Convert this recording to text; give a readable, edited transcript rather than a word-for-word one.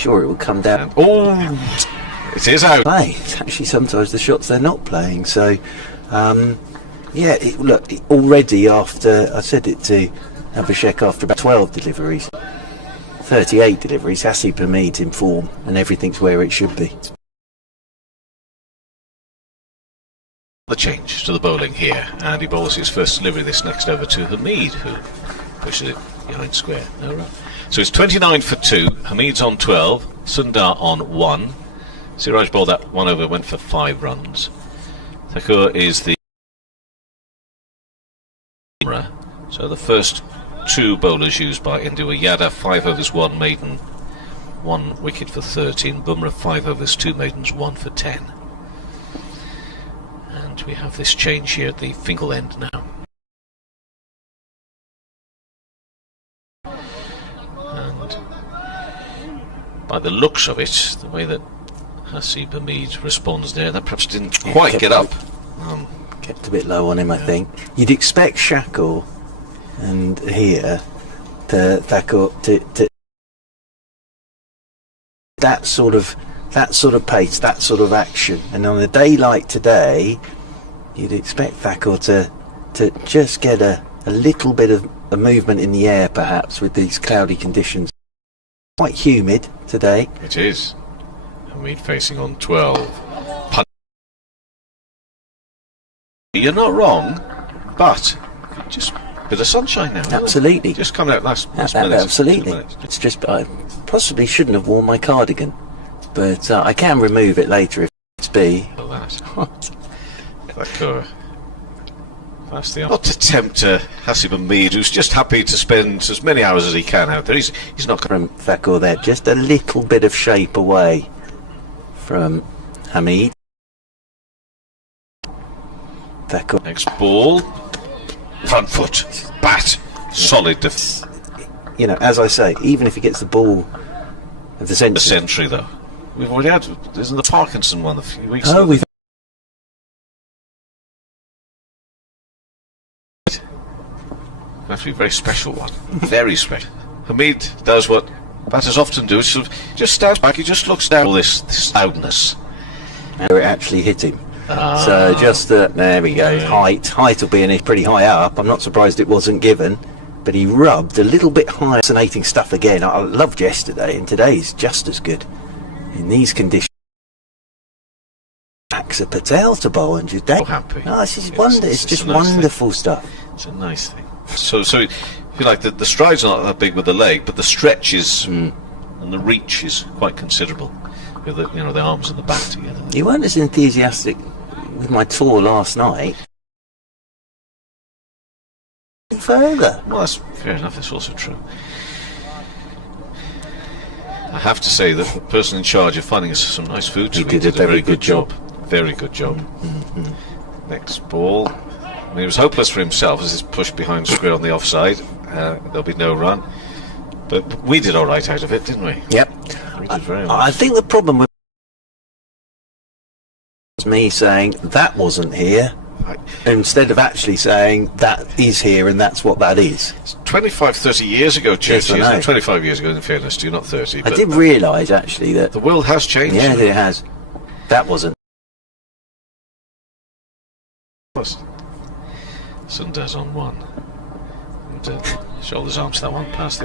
sure it will come down. Oh, it is out. It's actually sometimes the shots they're not playing. So, yeah, look, already after, I said it to Abhishek after about 12 deliveries, 38 deliveries, Hasib Hamid's in form and everything's where it should be. The change to the bowling here, and he bowls his first delivery this next over to Hamid, who pushes it behind square. No run. So it's 29 for 2, Hamid's on 12, Sundar on 1. Siraj bowled that 1 over, went for 5 runs. Thakur is the so the first 2 bowlers used by India were Yadav, 5 overs, 1 maiden, 1 wicket for 13. Bumrah, 5 overs, 2 maidens, 1 for 10. And we have this change here at the Fingal end now. And by the looks of it, the way that Hasib Hamid responds there, that perhaps didn't quite get up. Kept a bit low on him, I think. You'd expect Shackle and here to that sort of pace, that sort of action, and on a day like today you'd expect Thakur to just get a little bit of a movement in the air, perhaps, with these cloudy conditions. Quite humid today. It is. Hamid facing on 12. You're not wrong, but just a bit of sunshine now. Absolutely. Just coming out last minute. Absolutely. It's just, I possibly shouldn't have worn my cardigan, but I can remove it later if it's be. That's the not to tempt Hasib Hamid, who's just happy to spend as many hours as he can out there. He's not from Thakur there, just a little bit of shape away from Hamid. Thakur. Next ball, front foot, bat, solid. You know, as I say, even if he gets the ball of the century. The century, though. We've already had, isn't the Parkinson one a few weeks ago? We've That's a very special one. Very special. Hamid does what batters often do, sort of just stands back, he just looks down all this loudness. Where it actually hit him. So just there we go. Height will be in it pretty high up. I'm not surprised it wasn't given, but he rubbed a little bit higher. Fascinating stuff again. I loved yesterday, and today's just as good in these conditions. Aksa Patel to bowl and just happy. This is it's just wonderful stuff. It's a nice thing. So you feel like the strides are not that big with the leg, but the stretch is and the reach is quite considerable with the arms and the back together. You weren't as enthusiastic with my tour last night. Further. Well, that's fair enough. That's also true. I have to say that the person in charge of finding us some nice food He did a very good job. Very good job. Next ball. I mean, it was hopeless for himself as he's pushed behind square on the offside. There'll be no run. But we did all right out of it, didn't we? Yep. We did very well. I think the problem was me saying that wasn't here, instead of actually saying that is here and that's what that is. It's 25, 30 years ago, Churchy. Yes, 25 years ago, in fairness to you, not 30. I did realise, actually, that the world has changed. Yeah, it has. That wasn't. Sundar's on 1. And, shoulders arms that one past the